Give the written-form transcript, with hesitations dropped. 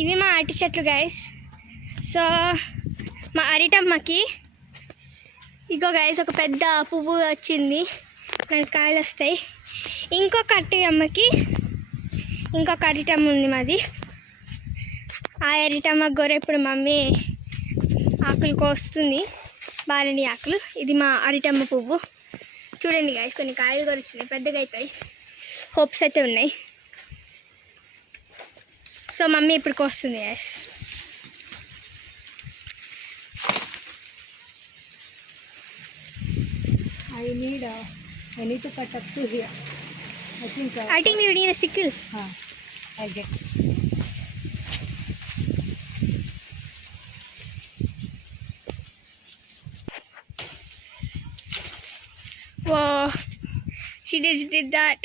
ఇవి మా అరటి చెట్లు గైస్. సో మా అరిటమ్మకి ఇగో గైస్ ఒక పెద్ద పువ్వు వచ్చింది, నాకు కాయలు వస్తాయి. ఇంకొక అరటిమ్మకి ఇంకొక అరిటమ్మ ఉంది మాది. ఆ అరిటమ్మ గొర్రె ఇప్పుడు మమ్మీ ఆకులు కోస్తుంది, బాలని ఆకులు. ఇది మా అరిటమ్మ పువ్వు. చూడండి గైస్, కొన్ని కాయలు కూడా వచ్చినాయి, పెద్దగా అవుతాయి, హోప్స్ అయితే ఉన్నాయి. సో మమ్మీ ఇప్పుడు కోస్తుంది guys. I need to cut up to here. I think you need a sickle. I'll get. Whoa, she just did that.